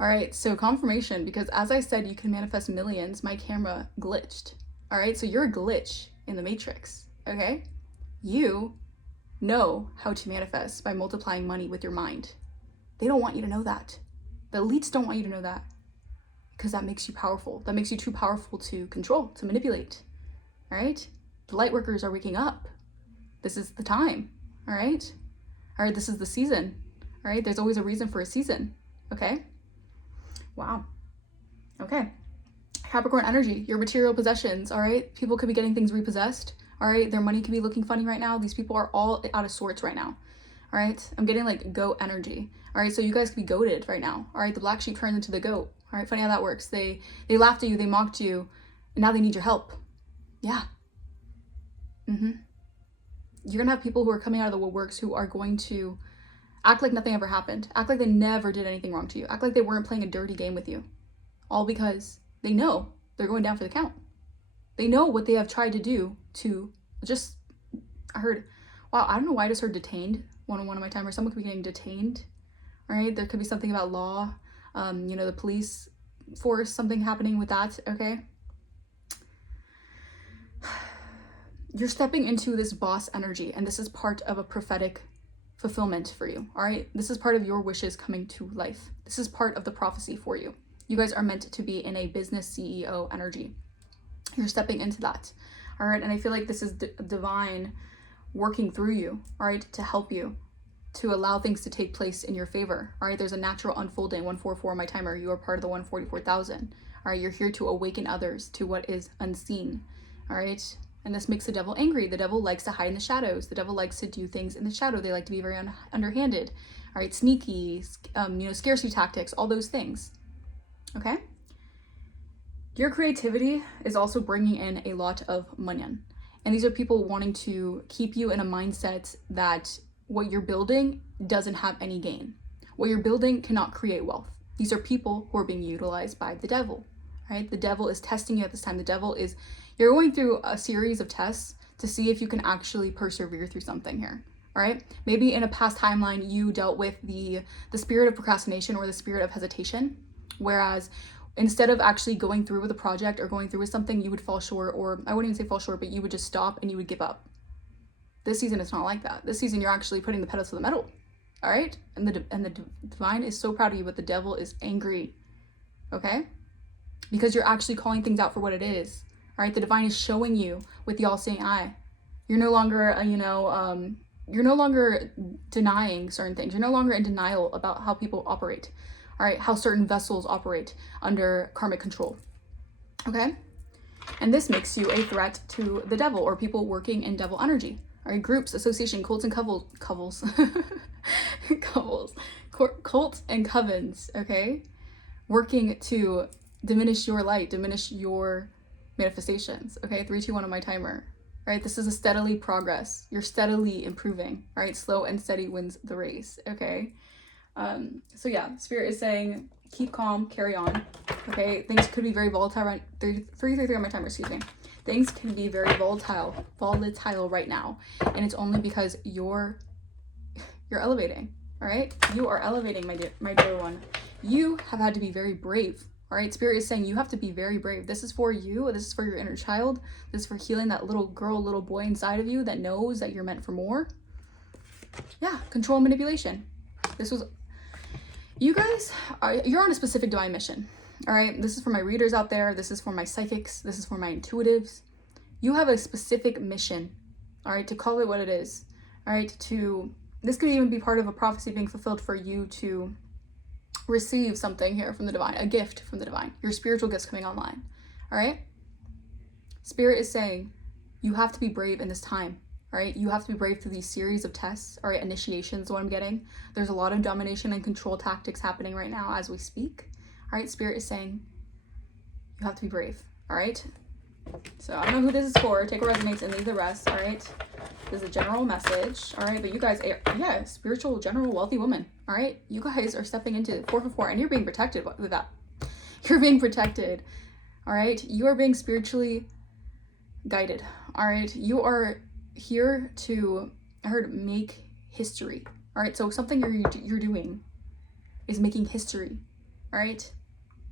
All right, so confirmation, because as I said, you can manifest millions, my camera glitched. All right, so you're a glitch in the matrix, okay? You know how to manifest by multiplying money with your mind. They don't want you to know that. The elites don't want you to know that because that makes you powerful. That makes you too powerful to control, to manipulate, all right? The light workers are waking up. This is the time, all right? All right, this is the season, all right? There's always a reason for a season, okay? Wow. Okay. Capricorn energy, your material possessions, all right? People could be getting things repossessed, all right? Their money could be looking funny right now. These people are all out of sorts right now, all right? I'm getting like goat energy, all right? So you guys could be goated right now, all right? The black sheep turns into the goat, all right? Funny how that works. They laughed at you, they mocked you, and now they need your help. Yeah. You're gonna have people who are coming out of the woodworks who are going to act like nothing ever happened. Act like they never did anything wrong to you. Act like they weren't playing a dirty game with you. All because they know they're going down for the count. They know what they have tried to do to just, I heard, wow, I don't know why I just heard detained one of my timers. Someone could be getting detained, all right? There could be something about law, the police force, something happening with that, okay? You're stepping into this boss energy, and this is part of a prophetic fulfillment for you, all right? This is part of your wishes coming to life. This is part of the prophecy for you. You guys are meant to be in a business CEO energy. You're stepping into that, all right? And I feel like this is divine working through you, all right, to help you, to allow things to take place in your favor, all right? There's a natural unfolding, 144 on my timer. You are part of the 144,000, all right? You're here to awaken others to what is unseen, all right? And this makes the devil angry. The devil likes to hide in the shadows. The devil likes to do things in the shadow. They like to be very underhanded, all right? Sneaky, scarcity tactics, all those things, okay? Your creativity is also bringing in a lot of money. And these are people wanting to keep you in a mindset that what you're building doesn't have any gain. What you're building cannot create wealth. These are people who are being utilized by the devil, right? The devil is testing you at this time. The devil is, you're going through a series of tests to see if you can actually persevere through something here, all right? Maybe in a past timeline, you dealt with the spirit of procrastination or the spirit of hesitation, whereas instead of actually going through with a project or going through with something, you would fall short, or I wouldn't even say fall short, but you would just stop and you would give up. This season, it's not like that. This season, you're actually putting the pedal to the metal, all right? And the divine is so proud of you, but the devil is angry, okay? Because you're actually calling things out for what it is, all right? The divine is showing you with the all-seeing eye. You're no longer, you're no longer denying certain things. You're no longer in denial about how people operate, all right? How certain vessels operate under karmic control, okay? And this makes you a threat to the devil or people working in devil energy, all right? Groups, association, cults, and covels, cults and covens, okay? Working to diminish your light, diminish your manifestations, okay? 3, 2, 1 on my timer, right? This is a steadily progress. You're steadily improving, all right? Slow and steady wins the race, okay? So yeah, Spirit is saying, keep calm, carry on, okay? Things could be very volatile, right? 333 on my timer, excuse me. Things can be very volatile right now, and it's only because you're elevating, all right? You are elevating, my dear one. You have had to be very brave, all right? Spirit is saying you have to be very brave. This is for you. This is for your inner child. This is for healing that little girl, little boy inside of you that knows that you're meant for more. Yeah, control and manipulation. You guys, you're on a specific divine mission, all right? This is for my readers out there. This is for my psychics. This is for my intuitives. You have a specific mission, all right, to call it what it is, all right? This could even be part of a prophecy being fulfilled for you to receive something here from the divine, a gift from the divine, your spiritual gifts coming online, all right? Spirit is saying you have to be brave in this time, all right? You have to be brave through these series of tests, all right? Initiations is what I'm getting. There's a lot of domination and control tactics happening right now as we speak, all right? Spirit is saying you have to be brave, all right? So I don't know who this is for. Take what resonates and leave the rest, all right? This is a general message, all right? But you guys, yeah, spiritual, general, wealthy woman, all right? You guys are stepping into 444, and you're being protected with that. You're being protected, all right? You are being spiritually guided, all right? You are here to, I heard, make history, all right? So something you're doing is making history, all right?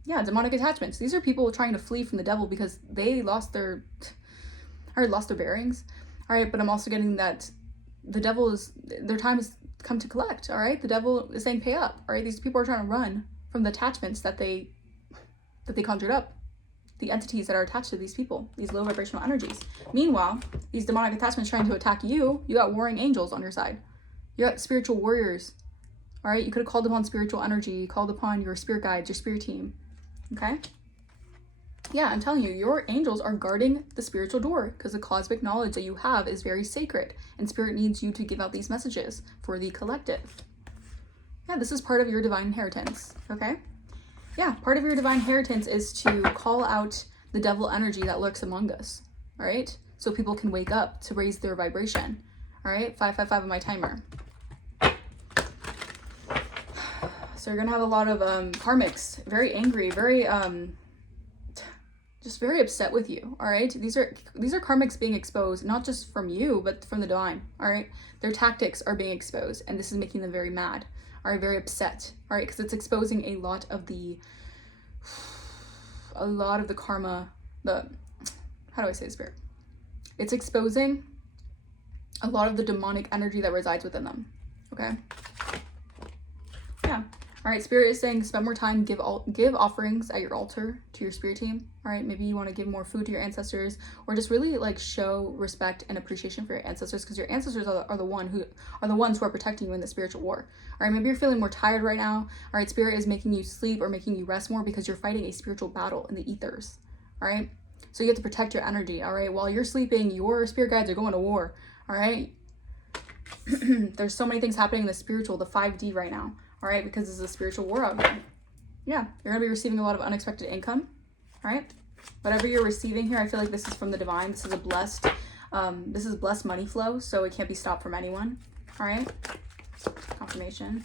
Yeah, demonic attachments. These are people trying to flee from the devil because they lost their bearings, all right? But I'm also getting that the devil is, their time has come to collect, all right? The devil is saying pay up, all right? These people are trying to run from the attachments that they conjured up, the entities that are attached to these people, these low vibrational energies. Meanwhile, these demonic attachments trying to attack you, you got warring angels on your side. You got spiritual warriors, all right? You could have called upon spiritual energy, called upon your spirit guides, your spirit team, okay? Yeah, I'm telling you, your angels are guarding the spiritual door because the cosmic knowledge that you have is very sacred, and spirit needs you to give out these messages for the collective. Yeah, this is part of your divine inheritance, okay? Yeah, part of your divine inheritance is to call out the devil energy that lurks among us, all right? So people can wake up to raise their vibration, all right? 555 on my timer. So you're gonna have a lot of karmics, very angry, very just very upset with you, all right? These are karmics being exposed, not just from you, but from the divine, all right? Their tactics are being exposed, and this is making them very mad, all right, very upset, all right? Because it's exposing a lot of the karma, how do I say this, spirit? It's exposing a lot of the demonic energy that resides within them, okay? Yeah. All right, spirit is saying spend more time, give offerings at your altar to your spirit team. All right, maybe you want to give more food to your ancestors, or just really like show respect and appreciation for your ancestors, because your ancestors are the ones who are protecting you in the spiritual war. All right, maybe you're feeling more tired right now. All right, spirit is making you sleep or making you rest more because you're fighting a spiritual battle in the ethers. All right, so you have to protect your energy. All right, while you're sleeping, your spirit guides are going to war. All right, there's so many things happening in the spiritual, the 5D right now. All right, because this is a spiritual war out here. Yeah, you're gonna be receiving a lot of unexpected income. All right, whatever you're receiving here, I feel like this is from the divine. This is blessed money flow, so it can't be stopped from anyone. All right, confirmation.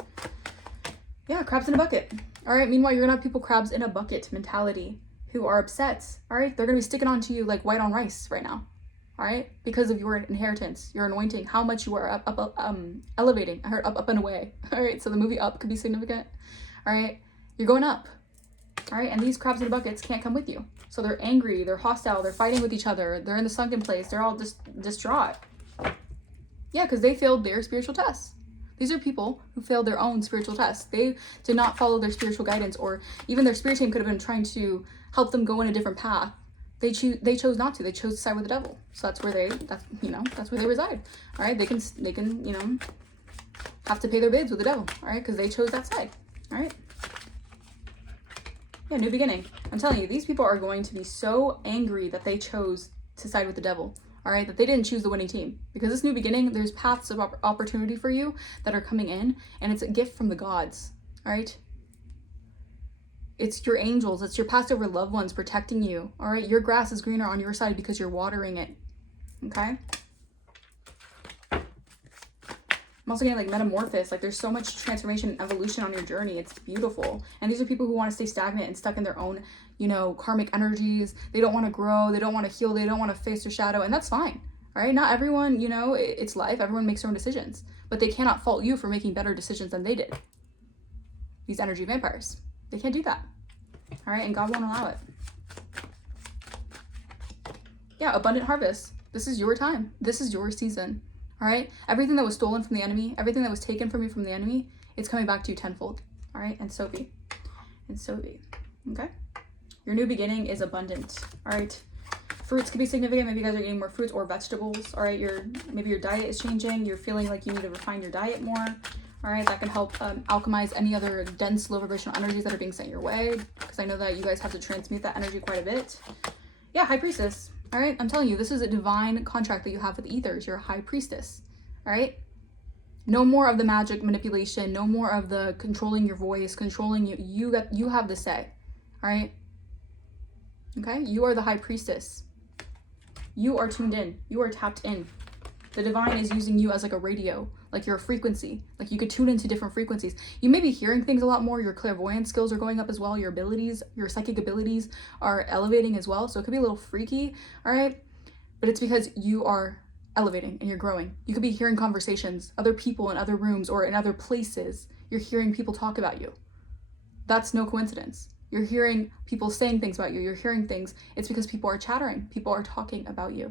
Yeah, crabs in a bucket. All right, meanwhile, you're gonna have people crabs in a bucket mentality who are upset. All right, they're gonna be sticking on to you like white on rice right now. All right, because of your inheritance, your anointing, how much you are elevating. I heard up and away. All right, so the movie Up could be significant. All right, you're going up. All right, and these crabs in the buckets can't come with you. So they're angry, they're hostile, they're fighting with each other, they're in the sunken place, they're all just distraught. Yeah, because they failed their spiritual tests. These are people who failed their own spiritual tests. They did not follow their spiritual guidance, or even their spirit team could have been trying to help them go in a different path. They chose not to. They chose to side with the devil. So that's where they reside. All right, they can have to pay their bids with the devil. All right, because they chose that side. All right. Yeah, new beginning. I'm telling you, these people are going to be so angry that they chose to side with the devil. All right, that they didn't choose the winning team, because this new beginning, there's paths of opportunity for you that are coming in, and it's a gift from the gods. All right. It's your angels, it's your passed over loved ones protecting you, all right? Your grass is greener on your side because you're watering it, okay? I'm also getting like metamorphosis, like there's so much transformation and evolution on your journey. It's beautiful. And these are people who want to stay stagnant and stuck in their own, karmic energies. They don't want to grow, they don't want to heal, they don't want to face their shadow, and that's fine, all right? Not everyone, it's life, everyone makes their own decisions, but they cannot fault you for making better decisions than they did. These energy vampires. They can't do that. All right, and God won't allow it. Yeah, abundant harvest. This is your time. This is your season. All right, everything that was stolen from the enemy, everything that was taken from you from the enemy, it's coming back to you tenfold. All right, and so be. And so be. Okay? Your new beginning is abundant. All right. Fruits could be significant. Maybe you guys are eating more fruits or vegetables. All right, maybe your diet is changing. You're feeling like you need to refine your diet more. All right, that can help alchemize any other dense, low vibrational energies that are being sent your way, because I know that you guys have to transmute that energy quite a bit. Yeah, High Priestess. All right, I'm telling you, this is a divine contract that you have with ethers. You're a High Priestess. All right? No more of the magic manipulation. No more of the controlling your voice, controlling you. You have the say. All right? Okay? You are the High Priestess. You are tuned in. You are tapped in. The divine is using you as like a radio, like you're a frequency. Like you could tune into different frequencies. You may be hearing things a lot more. Your clairvoyance skills are going up as well. Your abilities, your psychic abilities are elevating as well. So it could be a little freaky, all right? But it's because you are elevating and you're growing. You could be hearing conversations, other people in other rooms or in other places. You're hearing people talk about you. That's no coincidence. You're hearing people saying things about you. You're hearing things. It's because people are chattering. People are talking about you.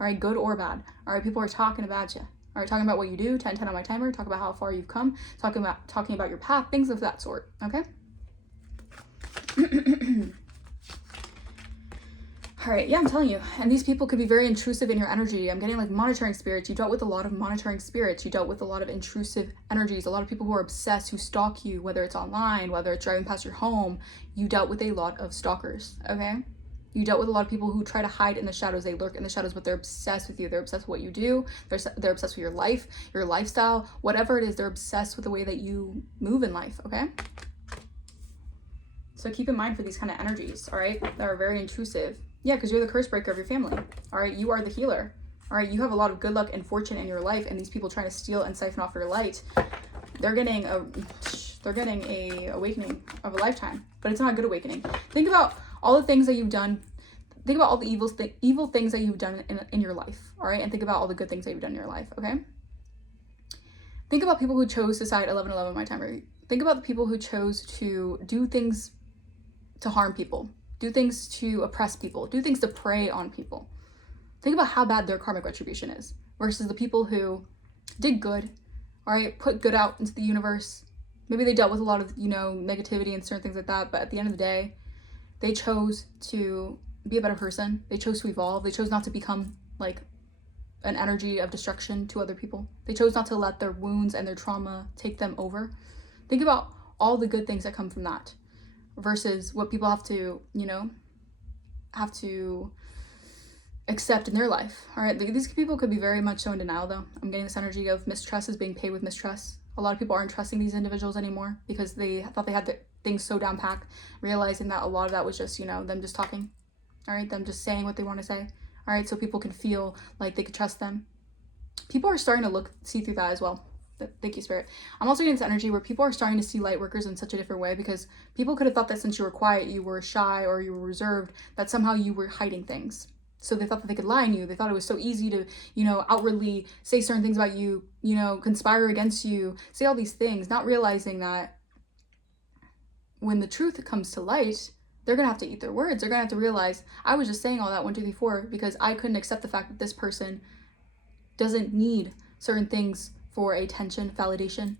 All right, good or bad. All right, people are talking about you. All right, talking about what you do, 10-10 on my timer, talk about how far you've come, talking about your path, things of that sort, okay? All right, yeah, I'm telling you. And these people could be very intrusive in your energy. I'm getting like monitoring spirits. You dealt with a lot of monitoring spirits. You dealt with a lot of intrusive energies. A lot of people who are obsessed, who stalk you, whether it's online, whether it's driving past your home. You dealt with a lot of stalkers, okay? You dealt with a lot of people who try to hide in the shadows. They lurk in the shadows, but they're obsessed with you. They're obsessed with what you do. They're obsessed with your life, your lifestyle, whatever it is. They're obsessed with the way that you move in life, okay? So keep in mind for these kind of energies, all right, that are very intrusive. Yeah, because you're the curse breaker of your family. All right, you are the healer. All right, you have a lot of good luck and fortune in your life, and these people trying to steal and siphon off your light, they're getting a awakening of a lifetime, but it's not a good awakening. Think about all the things that you've done. Think about all the evil things that you've done in your life. All right, and think about all the good things that you've done in your life. Okay. Think about people who chose to side 11-11 my timer. Think about the people who chose to do things to harm people. Do things to oppress people, do things to prey on people. Think about how bad their karmic retribution is versus the people who did good, all right, put good out into the universe. Maybe they dealt with a lot of, negativity and certain things like that, but at the end of the day, they chose to be a better person. They chose to evolve. They chose not to become like an energy of destruction to other people. They chose not to let their wounds and their trauma take them over. Think about all the good things that come from that versus what people have to accept in their life. All right, these people could be very much so in denial though. I'm getting this energy of mistrust is being paid with mistrust. A lot of people aren't trusting these individuals anymore because they thought they had the things so down packed, realizing that a lot of that was just, them just talking. All right, them just saying what they want to say. All right, so people can feel like they could trust them. People are starting to see through that as well. Thank you, Spirit. I'm also getting this energy where people are starting to see light workers in such a different way because people could have thought that since you were quiet, you were shy or you were reserved, that somehow you were hiding things. So they thought that they could lie on you. They thought it was so easy to, outwardly say certain things about you, conspire against you, say all these things, not realizing that when the truth comes to light, they're going to have to eat their words. They're going to have to realize, I was just saying all that 1, 2, 3, 4 because I couldn't accept the fact that this person doesn't need certain things for attention, validation.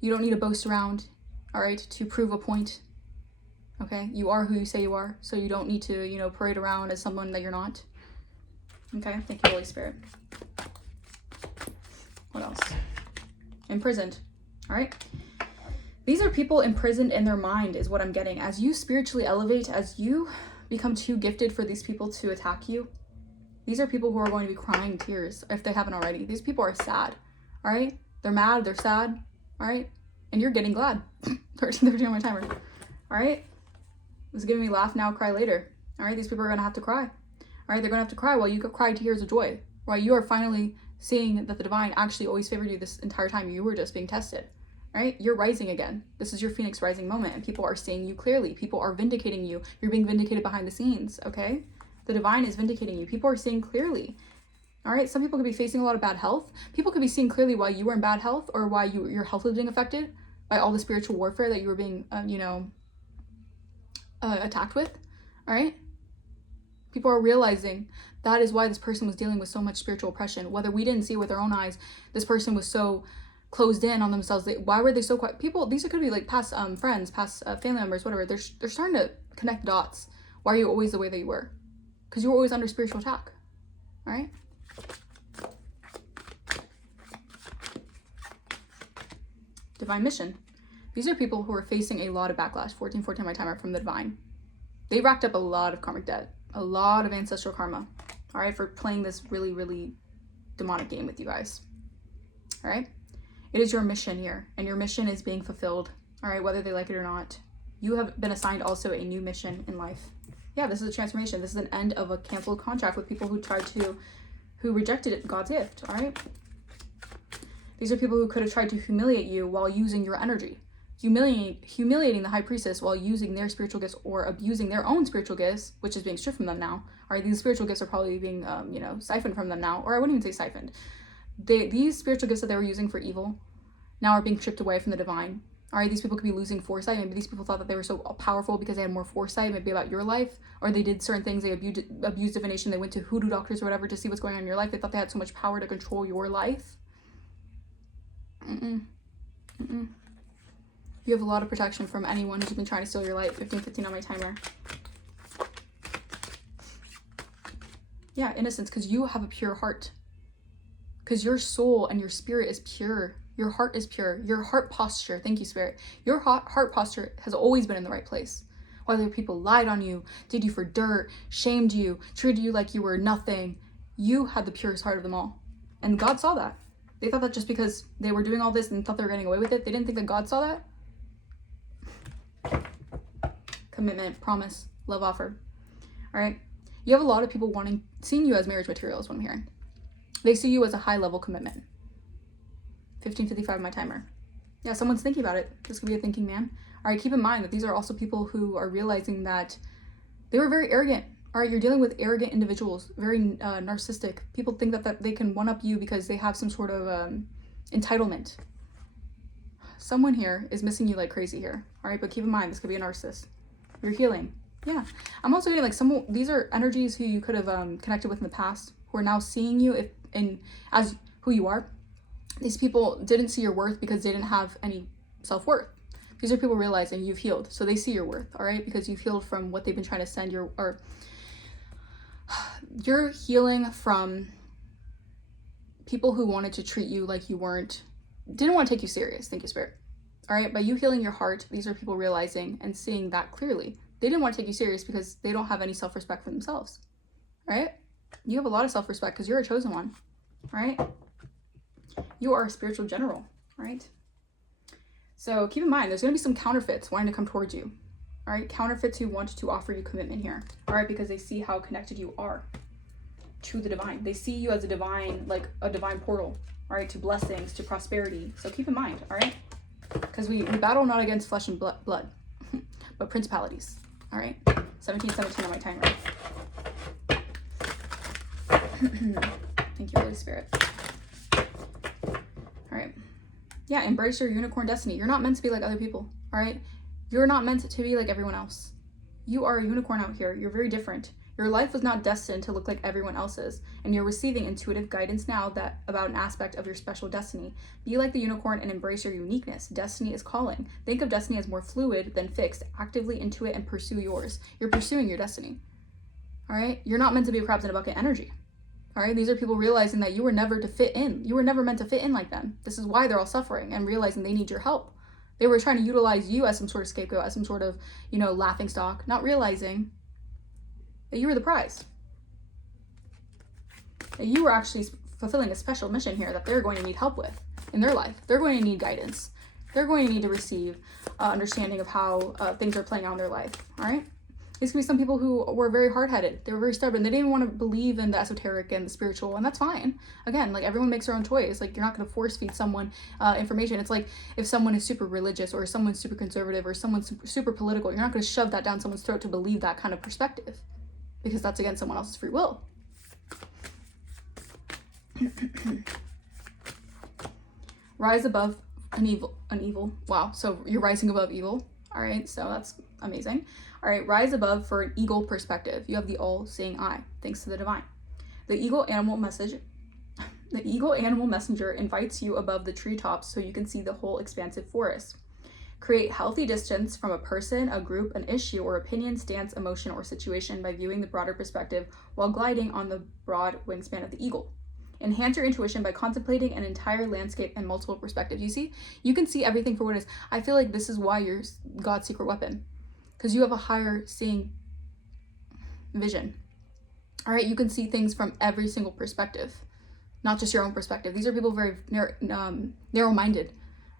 You don't need to boast around, all right, to prove a point. Okay, you are who you say you are, so you don't need to, parade around as someone that you're not. Okay, thank you, Holy Spirit. What else? Imprisoned, all right? These are people imprisoned in their mind is what I'm getting. As you spiritually elevate, as you become too gifted for these people to attack you, these are people who are going to be crying tears if they haven't already. These people are sad, all right? They're mad, they're sad, all right? And you're getting glad. 13 on my timer, all right? It's giving me laugh now, cry later, all right? These people are going to have to cry, all right? They're going to have to cry while you cry tears of joy, while you are finally seeing that the divine actually always favored you this entire time. You were just being tested, all right? You're rising again. This is your Phoenix rising moment, and people are seeing you clearly. People are vindicating you. You're being vindicated behind the scenes, okay? The divine is vindicating you. People are seeing clearly. All right. Some people could be facing a lot of bad health. People could be seeing clearly why you were in bad health or why your health was being affected by all the spiritual warfare that you were being, attacked with. All right. People are realizing that is why this person was dealing with so much spiritual oppression. Whether we didn't see with our own eyes, this person was so closed in on themselves. Why were they so quiet? People, these could be like past friends, past family members, whatever. They're starting to connect dots. Why are you always the way that you were? Because you were always under spiritual attack, all right? Divine mission. These are people who are facing a lot of backlash. 14 my timer from the divine. They racked up a lot of karmic debt, a lot of ancestral karma, all right, for playing this really, really demonic game with you guys, all right? It is your mission here, and your mission is being fulfilled, all right, whether they like it or not. You have been assigned also a new mission in life. Yeah, this is a transformation. This is an end of a canceled contract with people who rejected it, God's gift, all right? These are people who could have tried to humiliate you while using your energy. Humiliating the high priestess while using their spiritual gifts or abusing their own spiritual gifts, which is being stripped from them now. All right, these spiritual gifts are probably being, siphoned from them now, or I wouldn't even say siphoned. These spiritual gifts that they were using for evil now are being stripped away from the divine. All right, these people could be losing foresight. Maybe these people thought that they were so powerful because they had more foresight, maybe about your life, or they did certain things. They abused divination. They went to hoodoo doctors or whatever to see what's going on in your life. They thought they had so much power to control your life. You have a lot of protection from anyone who's been trying to steal your life. 15:15 on my timer. Yeah, innocence, because you have a pure heart. Because your soul and your spirit is pure. Your heart is pure. Your heart posture, thank you, Spirit. Your heart posture has always been in the right place. Whether people lied on you, did you for dirt, shamed you, treated you like you were nothing, you had the purest heart of them all. And God saw that. They thought that just because they were doing all this and thought they were getting away with it, they didn't think that God saw that. Commitment, promise, love offer. All right. You have a lot of people seeing you as marriage material is what I'm hearing. They see you as a high level commitment. 15:55 my timer. Yeah, someone's thinking about it. This could be a thinking man. All right, keep in mind that these are also people who are realizing that they were very arrogant. All right, you're dealing with arrogant individuals, very narcissistic. People think that they can one-up you because they have some sort of entitlement. Someone here is missing you like crazy here. All right, but keep in mind, this could be a narcissist. You're healing. Yeah. I'm also getting like these are energies who you could have connected with in the past, who are now seeing you as who you are. These people didn't see your worth because they didn't have any self-worth. These are people realizing you've healed, so they see your worth, all right? Because you've healed from what they've been trying to send you're healing from people who wanted to treat you like you didn't want to take you serious. Thank you, Spirit. All right, by you healing your heart, these are people realizing and seeing that clearly. They didn't want to take you serious because they don't have any self-respect for themselves, right? You have a lot of self-respect because you're a chosen one, right? You are a spiritual general, right? So keep in mind, there's going to be some counterfeits wanting to come towards you, all right? Counterfeits who want to offer you commitment here, all right? Because they see how connected you are to the divine. They see you as a divine, like a divine portal, all right? To blessings, to prosperity. So keep in mind, all right? Because we battle not against flesh and blood, but principalities, all right? 17:17 on my timer. Thank you, Holy Spirit. All right. Yeah, embrace your unicorn destiny. You're not meant to be like other people, all right? You're not meant to be like everyone else. You are a unicorn out here. You're very different. Your life was not destined to look like everyone else's, and you're receiving intuitive guidance now about an aspect of your special destiny. Be like the unicorn and embrace your uniqueness. Destiny is calling. Think of destiny as more fluid than fixed. Actively intuit and pursue yours. You're pursuing your destiny, all right? You're not meant to be a crabs in a bucket energy. All right, these are people realizing that you were never to fit in. You were never meant to fit in like them. This is why they're all suffering and realizing they need your help. They were trying to utilize you as some sort of scapegoat, as some sort of, laughing stock, not realizing that you were the prize. That you were actually fulfilling a special mission here that they're going to need help with in their life. They're going to need guidance. They're going to need to receive understanding of how things are playing out in their life, all right? These could be some people who were very hard-headed. They were very stubborn. They didn't even want to believe in the esoteric and the spiritual, and that's fine. Again, like everyone makes their own choice. Like you're not going to force feed someone information. It's like if someone is super religious or someone's super conservative or someone's super political, you're not going to shove that down someone's throat to believe that kind of perspective because that's against someone else's free will. Rise above an evil. Wow. So you're rising above evil. All right. So that's amazing. All right, rise above for an eagle perspective. You have the all-seeing eye, thanks to the divine. The eagle animal messenger invites you above the treetops so you can see the whole expansive forest. Create healthy distance from a person, a group, an issue, or opinion, stance, emotion, or situation by viewing the broader perspective while gliding on the broad wingspan of the eagle. Enhance your intuition by contemplating an entire landscape and multiple perspectives. You see, you can see everything for what it is. I feel like this is why you're God's secret weapon. Because you have a higher seeing vision. All right, you can see things from every single perspective, not just your own perspective. These are people very narrow-minded,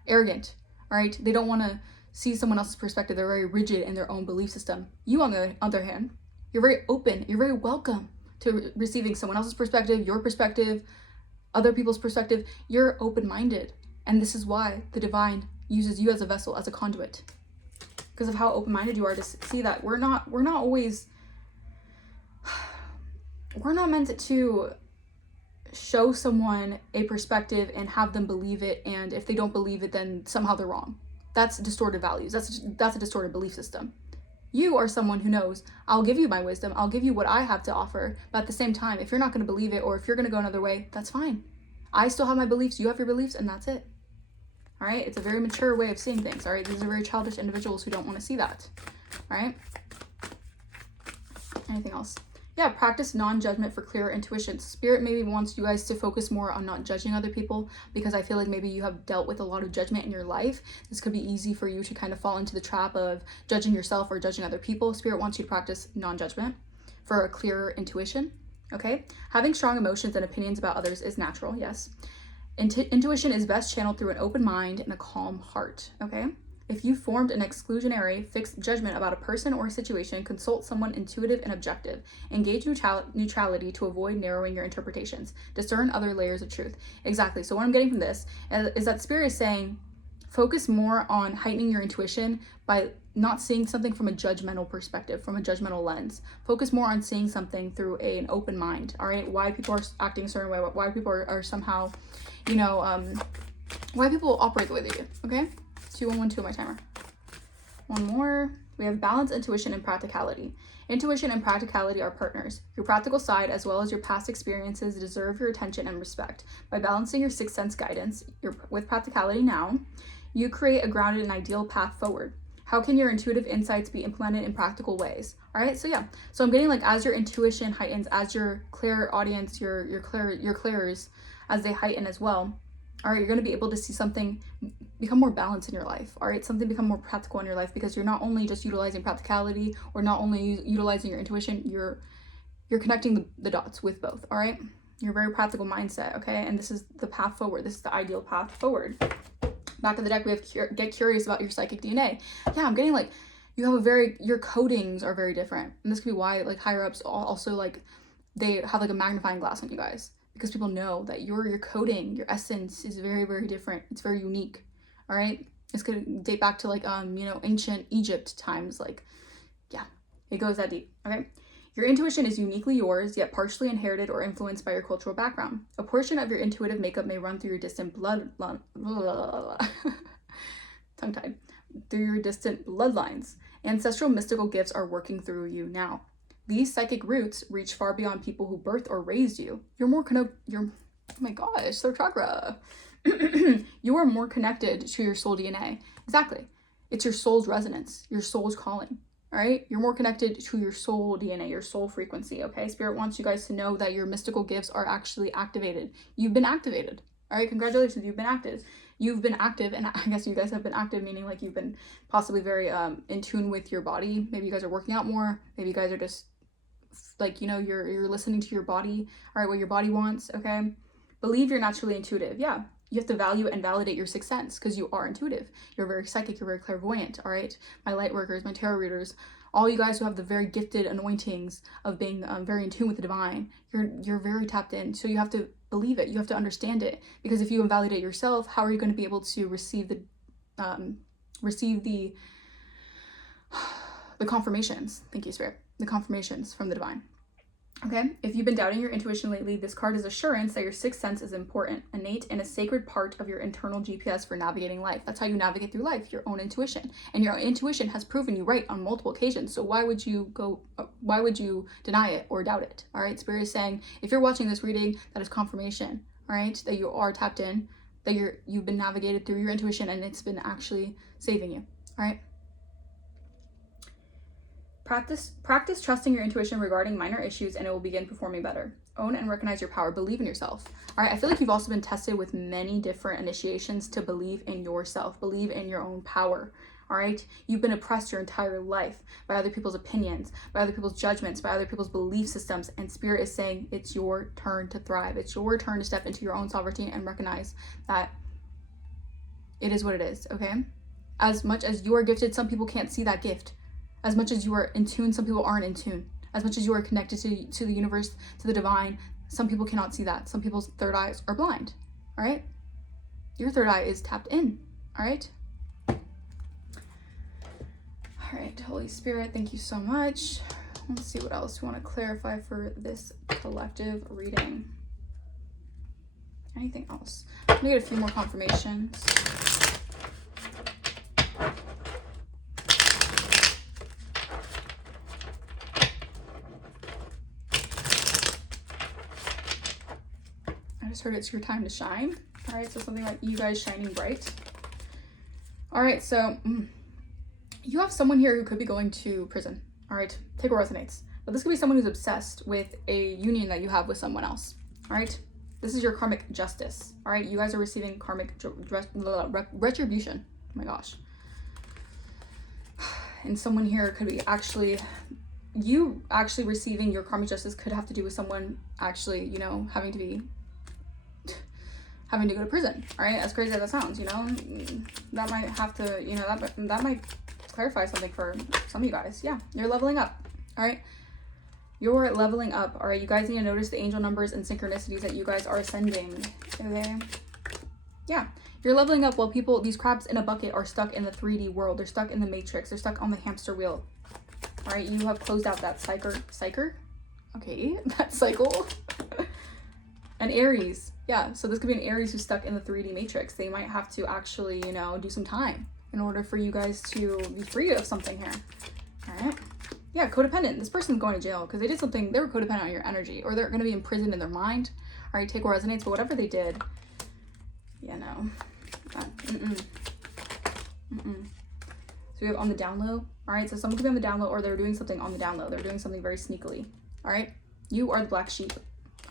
arrogant. All right, they don't want to see someone else's perspective. They're very rigid in their own belief system. You, on the other hand, you're very open. You're very welcome to receiving someone else's perspective, your perspective, other people's perspective. You're open-minded, and this is why the divine uses you as a vessel, as a conduit. Because of how open-minded you are to see that we're not meant to show someone a perspective and have them believe it, and if they don't believe it, then somehow they're wrong. that's distorted values. That's a distorted belief system. You are someone who knows, I'll give you my wisdom, I'll give you what I have to offer, but at the same time, if you're not going to believe it, or if you're going to go another way, that's fine. I still have my beliefs, you have your beliefs, and that's it. All right? It's a very mature way of seeing things, all right? These are very childish individuals who don't want to see that, all right? Anything else? Yeah, practice non-judgment for clearer intuition. Spirit maybe wants you guys to focus more on not judging other people, because I feel like maybe you have dealt with a lot of judgment in your life. This could be easy for you to kind of fall into the trap of judging yourself or judging other people. Spirit wants you to practice non-judgment for a clearer intuition, okay? Having strong emotions and opinions about others is natural, yes. Intuition is best channeled through an open mind and a calm heart, okay? If you formed an exclusionary, fixed judgment about a person or a situation, consult someone intuitive and objective. Engage neutrality to avoid narrowing your interpretations. Discern other layers of truth. Exactly. So what I'm getting from this is that Spirit is saying, focus more on heightening your intuition by not seeing something from a judgmental perspective, from a judgmental lens. Focus more on seeing something through an open mind, all right? Why people are acting a certain way, why people are somehow, why people operate the way they do, okay? 2112 my timer. One more. We have balance, intuition, and practicality. Intuition and practicality are partners. Your practical side, as well as your past experiences, deserve your attention and respect. By balancing your sixth sense guidance with practicality now, you create a grounded and ideal path forward. How can your intuitive insights be implemented in practical ways? All right, so yeah. So I'm getting like, as your intuition heightens, as your clear audience, your clearers, as they heighten as well, all right, you're going to be able to see something become more balanced in your life, all right? Something become more practical in your life, because you're not only just utilizing practicality or not only utilizing your intuition, you're connecting the dots with both, all right? You're a very practical mindset, okay? And this is the path forward. This is the ideal path forward. Back of the deck, we have get curious about your psychic DNA. Yeah, I'm getting like, you have your codings are very different. And this could be why like higher ups also like, they have like a magnifying glass on you guys, because people know that your coding, your essence is very, very different. It's very unique, all right? It's gonna date back to like, ancient Egypt times, like, yeah, it goes that deep, okay? Your intuition is uniquely yours, yet partially inherited or influenced by your cultural background. A portion of your intuitive makeup may run through your distant tongue-tied, through your distant bloodlines. Ancestral mystical gifts are working through you now. These psychic roots reach far beyond people who birthed or raised you. Oh my gosh, third chakra. You are more connected to your soul DNA. Exactly. It's your soul's resonance, your soul's calling, all right? You're more connected to your soul DNA, your soul frequency, okay? Spirit wants you guys to know that your mystical gifts are actually activated. You've been activated, all right? Congratulations, you've been active. You've been active, and I guess you guys have been active, meaning like you've been possibly very in tune with your body. Maybe you guys are working out more. Maybe you guys are just like, you're listening to your body, all right, what your body wants, okay? Believe you're naturally intuitive. Yeah, you have to value and validate your sixth sense, because you are intuitive. You're very psychic, you're very clairvoyant, all right? My light workers, my tarot readers, all you guys who have the very gifted anointings of being very in tune with the divine, you're very tapped in. So you have to believe it, you have to understand it, because if you invalidate yourself, how are you going to be able to receive the confirmations? Thank you, Spirit. The confirmations from the divine. Okay, if you've been doubting your intuition lately, this card is assurance that your sixth sense is important, innate, and a sacred part of your internal GPS for navigating life. That's how you navigate through life, your own intuition. And your intuition has proven you right on multiple occasions. So why would you deny it or doubt it? All right, Spirit is saying, if you're watching this reading, that is confirmation, all right, that you are tapped in, that you've been navigated through your intuition, and it's been actually saving you, all right? Practice trusting your intuition regarding minor issues, and it will begin performing better. Own and recognize your power. Believe in yourself. All right, I feel like you've also been tested with many different initiations to believe in yourself, believe in your own power. All right, you've been oppressed your entire life by other people's opinions, by other people's judgments, by other people's belief systems, and Spirit is saying it's your turn to thrive. It's your turn to step into your own sovereignty and recognize that it is what it is, okay? As much as you are gifted, some people can't see that gift. As much as you are in tune, some people aren't in tune. As much as you are connected to the universe, to the divine, some people cannot see that. Some people's third eyes are blind, all right? Your third eye is tapped in, all right? All right, Holy Spirit, thank you so much. Let's see what else we want to clarify for this collective reading. Anything else? I'm gonna get a few more confirmations. started. It's your time to shine. All right, so something like you guys shining bright. All right, so you have someone here who could be going to prison. All right, take what resonates. But this could be someone who's obsessed with a union that you have with someone else. All right, this is your karmic justice. All right, you guys are receiving karmic retribution. Oh my gosh. And someone here could be you actually receiving your karmic justice could have to do with someone actually, you know, having to go to prison. All right, as crazy as that sounds, you know, that might have to, you know, that might clarify something for some of you guys. Yeah, you're leveling up. All right, you're leveling up. All right, you guys need to notice the angel numbers and synchronicities that you guys are ascending. Okay, yeah, you're leveling up while these crabs in a bucket are stuck in the 3D world. They're stuck in the matrix. They're stuck on the hamster wheel. All right, you have closed out that psyker. Okay, that cycle. An Aries. Yeah, so this could be an Aries who's stuck in the 3D matrix. They might have to actually, you know, do some time in order for you guys to be free of something here. All right. Yeah, codependent. This person's going to jail because they did something. They were codependent on your energy, or they're going to be imprisoned in their mind. All right, take what resonates. But whatever they did, yeah, no. So we have on the down low. All right, so someone could be on the down low, or they're doing something on the down low. They're doing something very sneakily. All right, you are the black sheep.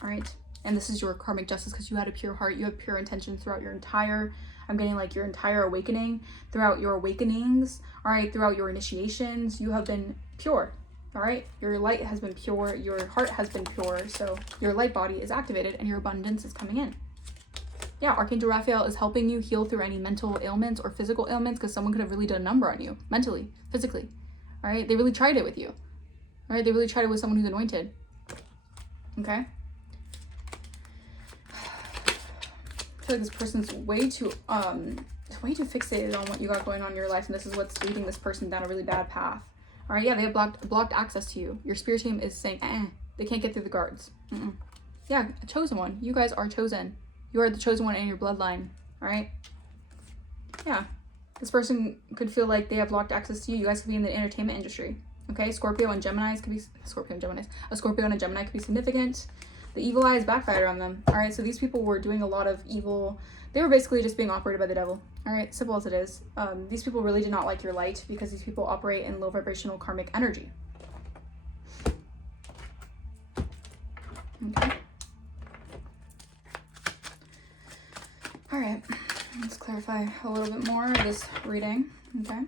All right, and this is your karmic justice because you had a pure heart. You have pure intentions throughout your entire, I'm getting like your entire awakening, throughout your awakenings. All right, throughout your initiations, you have been pure. All right, your light has been pure. Your heart has been pure. So your light body is activated and your abundance is coming in. Yeah, Archangel Raphael is helping you heal through any mental ailments or physical ailments because someone could have really done a number on you, mentally, physically. All right, they really tried it with you. All right, they really tried it with someone who's anointed. Okay. I feel like this person's way too fixated on what you got going on in your life, and this is what's leading this person down a really bad path. All right, yeah, they have blocked access to you. Your spirit team is saying, they can't get through the guards. Yeah, a chosen one. You guys are chosen. You are the chosen one in your bloodline. All right. Yeah, this person could feel like they have blocked access to you. You guys could be in the entertainment industry. Okay, Scorpio and Geminis could be A Scorpio and a Gemini could be significant. The evil eye is backfired on them. All right, so these people were doing a lot of evil. They were basically just being operated by the devil. All right, simple as it is. These people really did not like your light because these people operate in low vibrational karmic energy. Okay. All right, let's clarify a little bit more of this reading. Okay.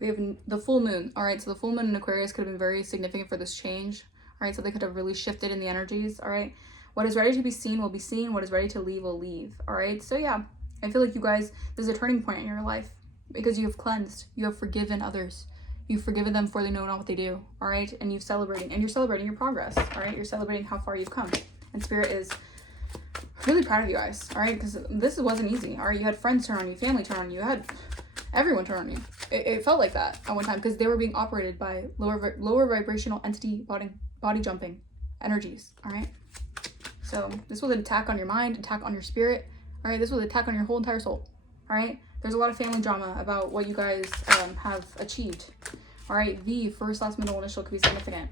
We have the full moon. All right, so the full moon in Aquarius could have been very significant for this change. All right, so they could have really shifted in the energies. All right, what is ready to be seen will be seen. What is ready to leave will leave. All right, so yeah, I feel like you guys, there's a turning point in your life because you have cleansed. You have forgiven others. You've forgiven them for they know not what they do. All right, and you're celebrating your progress. All right, you're celebrating how far you've come. And Spirit is really proud of you guys. All right, because this wasn't easy. All right, you had friends turn on you, family turn on you, you had everyone turn on you. It felt like that at one time because they were being operated by lower vibrational entity body jumping energies. All right, so this was an attack on your mind, attack on your spirit. All right, this was an attack on your whole entire soul. All right, there's a lot of family drama about what you guys have achieved. All right, the first, last, middle initial could be significant.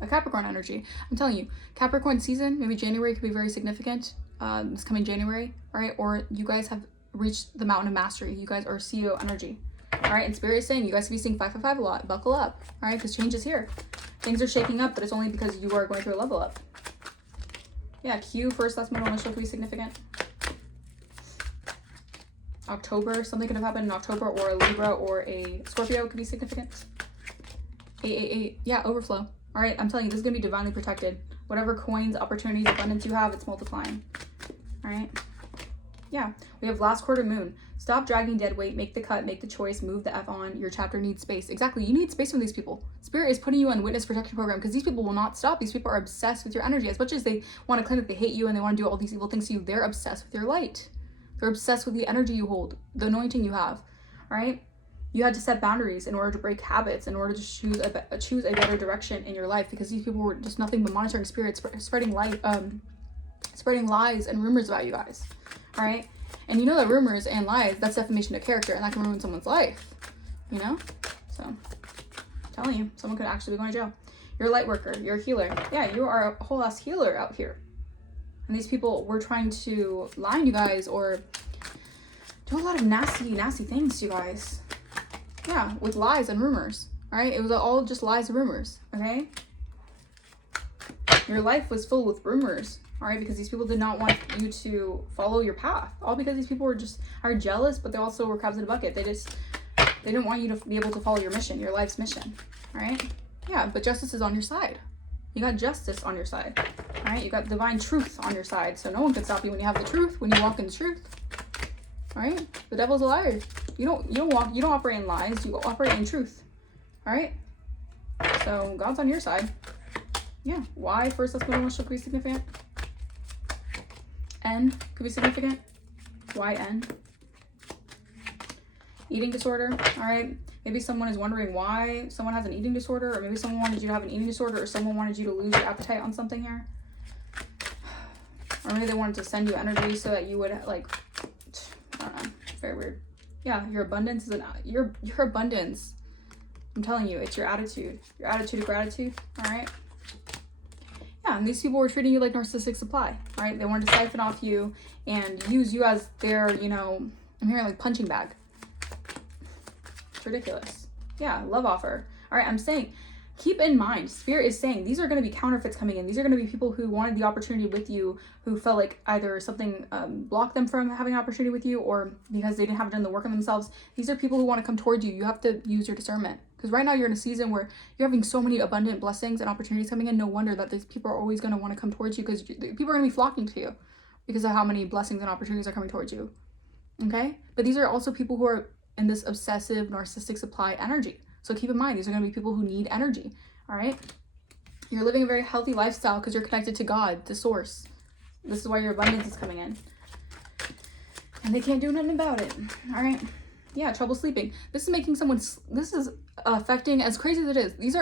A Capricorn energy. I'm telling you, Capricorn season, maybe January could be very significant. This coming January. All right, or you guys have reached the mountain of mastery. You guys are CEO energy. All right, and Spirit is saying you guys could be seeing 555 a lot. Buckle up. All right, because change is here. Things are shaking up, but it's only because you are going through a level up. Yeah, Q, first, last, middle initial could be significant. October, something could have happened in October, or a Libra or a Scorpio could be significant. 888, yeah, overflow. All right, I'm telling you, this is going to be divinely protected. Whatever coins, opportunities, abundance you have, it's multiplying. All right. Yeah, we have last quarter moon. Stop dragging dead weight, make the cut, make the choice, move the F on. Your chapter needs space. Exactly, you need space from these people. Spirit is putting you on witness protection program because these people will not stop. These people are obsessed with your energy. As much as they want to claim that they hate you and they want to do all these evil things to you, they're obsessed with your light. They're obsessed with the energy you hold, the anointing you have. All right. You had to set boundaries in order to break habits, in order to choose a better direction in your life, because these people were just nothing but monitoring spirits, spreading lies and rumors about you guys. All right, and you know that rumors and lies, that's defamation of character, and that can ruin someone's life. You know, so I'm telling you, someone could actually be going to jail. You're a light worker. You're a healer. Yeah, you are a whole ass healer out here. And these people were trying to lie on you guys or do a lot of nasty, nasty things to you guys. Yeah, with lies and rumors. All right, it was all just lies and rumors. Okay, your life was filled with rumors. All right, because these people did not want you to follow your path. All because these people are jealous, but they also were crabs in a bucket. They didn't want you to be able to follow your mission, your life's mission. All right, yeah, but justice is on your side. You got justice on your side. All right, you got divine truth on your side. So no one can stop you when you have the truth, when you walk in the truth. All right, the devil's a liar. You don't operate in lies. You operate in truth. All right, so God's on your side. Yeah. Why first Thessalonians could be significant? N could be significant. Why N? Eating disorder. All right. Maybe someone is wondering why someone has an eating disorder, or maybe someone wanted you to have an eating disorder, or someone wanted you to lose your appetite on something here. Or maybe they wanted to send you energy so that you would like, I don't know, very weird. Yeah, your abundance is your abundance. I'm telling you, it's your attitude of gratitude. All right. Yeah, and these people were treating you like narcissistic supply. All right, they wanted to siphon off you and use you as their, I'm hearing like punching bag. It's ridiculous. Yeah, love offer. All right, I'm saying, keep in mind, Spirit is saying these are going to be counterfeits coming in. These are going to be people who wanted the opportunity with you, who felt like either something blocked them from having an opportunity with you, or because they didn't have done the work on themselves. These are people who want to come towards you. You have to use your discernment. Because right now you're in a season where you're having so many abundant blessings and opportunities coming in. No wonder that these people are always going to want to come towards you, because people are going to be flocking to you because of how many blessings and opportunities are coming towards you. Okay? But these are also people who are in this obsessive, narcissistic supply energy. So keep in mind, these are going to be people who need energy. All right? You're living a very healthy lifestyle because you're connected to God, the source. This is why your abundance is coming in. And they can't do nothing about it. All right? Yeah, trouble sleeping. This is making someone, this is affecting, as crazy as it is, these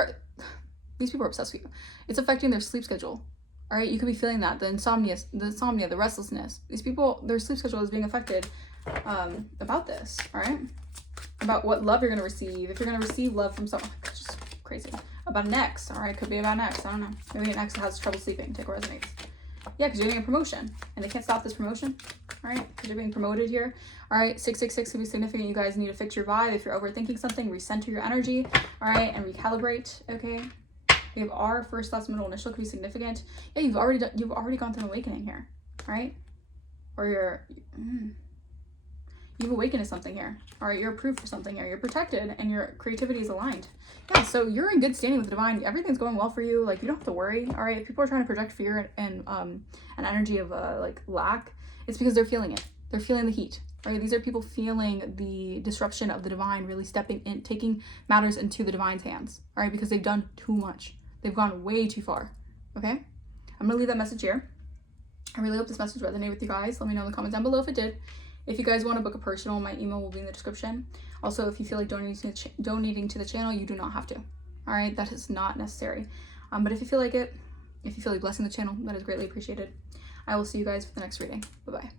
people are obsessed with you. It's affecting their sleep schedule. All right? You could be feeling that, the insomnia, the restlessness. These people, their sleep schedule is being affected about this. All right? About what love you're going to receive. If you're going to receive love from someone, it's just crazy. About an ex. All right? Could be about an ex. I don't know. Maybe an ex has trouble sleeping. Take what resonates. Yeah, because you're getting a promotion and they can't stop this promotion. All right, because you're being promoted here. All right, 666 can be significant. You guys need to fix your vibe. If you're overthinking something, recenter your energy. All right, and recalibrate. Okay. We have R, first, last, middle, initial could be significant. Yeah, you've already gone through an awakening here. All right, or you've awakened to something here. All right, you're approved for something here. You're protected and your creativity is aligned. Yeah, so you're in good standing with the divine. Everything's going well for you. Like, you don't have to worry. All right, if people are trying to project fear and an energy of like lack, it's because they're feeling it. They're feeling the heat. Right? These are people feeling the disruption of the divine really stepping in, taking matters into the divine's hands. All right, because they've done too much. They've gone way too far. Okay, I'm gonna leave that message here. I really hope this message resonated with you guys. Let me know in the comments down below if it did. If you guys want to book a personal, my email will be in the description. Also, if you feel like donating to the channel, you do not have to. All right, that is not necessary. But if you feel like it, if you feel like blessing the channel, that is greatly appreciated. I will see you guys for the next reading. Bye-bye.